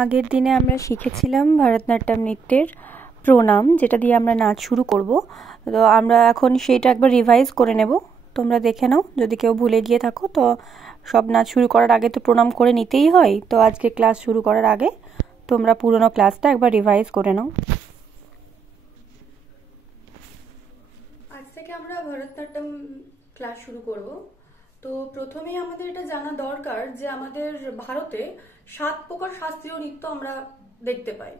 আগের দিনে আমরা শিখেছিলাম ভরতনাট্যম নৃত্যের প্রণাম, যেটা দিয়ে আমরা নাচ শুরু করব। তো আমরা এখন সেটা একবার রিভাইজ করে নেব। তোমরা দেখে নাও, যদি কেউ ভুলে গিয়ে থাকো তো সব নাচ শুরু করার আগে তো প্রণাম করে নিতেই হয়। তো আজকে ক্লাস শুরু করার আগে তোমরা পুরনো ক্লাসটা একবার রিভাইজ করে নাও। আজ থেকে আমরা ভরতনাট্যম ক্লাস শুরু করব। তো প্রথমেই আমাদের এটা জানা দরকার যে আমাদের ভারতে 7 প্রকার শাস্ত্রীয় নৃত্য আমরা দেখতে পাই।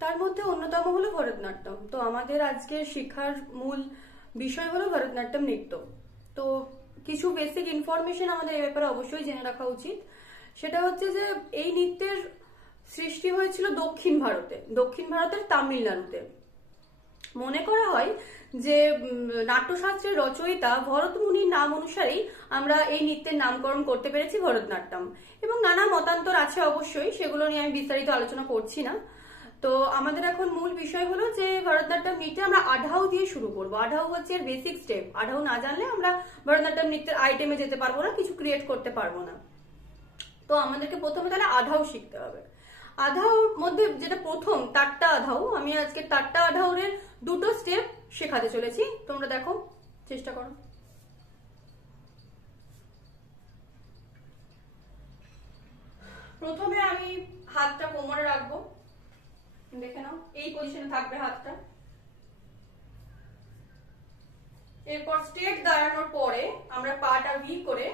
তার মধ্যে অন্যতম হলো ভরতনাট্যম। তো আমাদের আজকের শিক্ষার মূল বিষয় হলো ভরতনাট্যম নৃত্য। তো কিছু বেসিক ইনফরমেশন আমাদের এই ব্যাপারে অবশ্যই জেনে রাখা উচিত। সেটা হচ্ছে যে এই নৃত্যের সৃষ্টি হয়েছিল দক্ষিণ ভারতের তামিলনাড়ুতে। মনে করা হয় যে নাট্যশাস্ত্রের রচয়িতা ভরত মুনির নাম অনুসারেই আমরা এই নৃত্যের নামকরণ করতে পেরেছি ভরতনাট্যম। এবং নানা মতান্তর আছে অবশ্যই, সেগুলো নিয়ে আমি বিস্তারিত আলোচনা করছি না। তো আমাদের এখন মূল বিষয় হলো যে ভরতনাট্যম নৃত্যে আমরা আঢাউ দিয়ে শুরু করবো। আঢাউ হচ্ছে এর বেসিক স্টেপ। আঢাউ না জানলে আমরা ভরতনাট্যম নৃত্যের আইটেমে যেতে পারবো না, কিছু ক্রিয়েট করতে পারবো না। তো আমাদেরকে প্রথমে তাহলে আঢাউ শিখতে হবে। আঢাউর মধ্যে যেটা প্রথম টাট্টা আঢাউ, আমি আজকে টাট্টা আঢাউরের দুটো স্টেপ শেখাতে চলেছি। তোমরা দেখো, চেষ্টা করো। প্রথমে আমি হাতটা কোমরে রাখবো, দেখে নাও এই পজিশনে থাকবে হাতটা। এরপর স্ট্রেট দাঁড়ানোর পরে আমরা পাটা ভি করে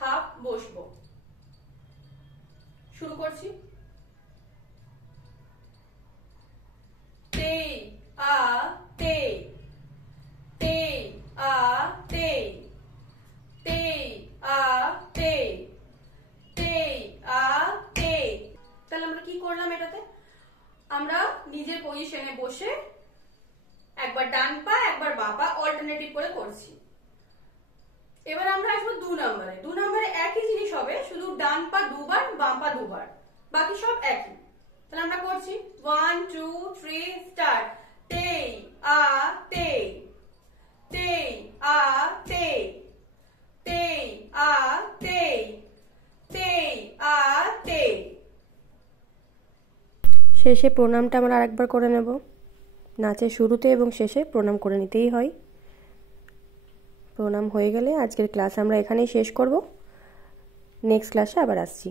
হাফ বসবো। শুরু করছি। তে আ তে তে আ তে তে আ তে তে আ তে। তাহলে আমরা কি করলাম এটাতে? আমরা নিজের পজিশনে বসে একবার ডান পা একবার বাঁ পা অল্টারনেটিভ করে করছি। এবার আমরা আসবো 2 নম্বরে। 2 নম্বরে একই জিনিস হবে, শুধু ডান পা দুবার বাঁ পা দুবার, বাকি সব একই। তাহলে আমরা করছি 1 2 3 স্টার্ট। তে আ তে তে আ তে তে আ তে তে আ তে। শেষে প্রণামটা আমরা আরেকবার করে নেব। নাচের শুরুতে এবং শেষে প্রণাম করে নিতেই হয়। প্রণাম হয়ে গেলে আজকের ক্লাস আমরা এখানেই শেষ করব। নেক্সট ক্লাসে আবার আসছি।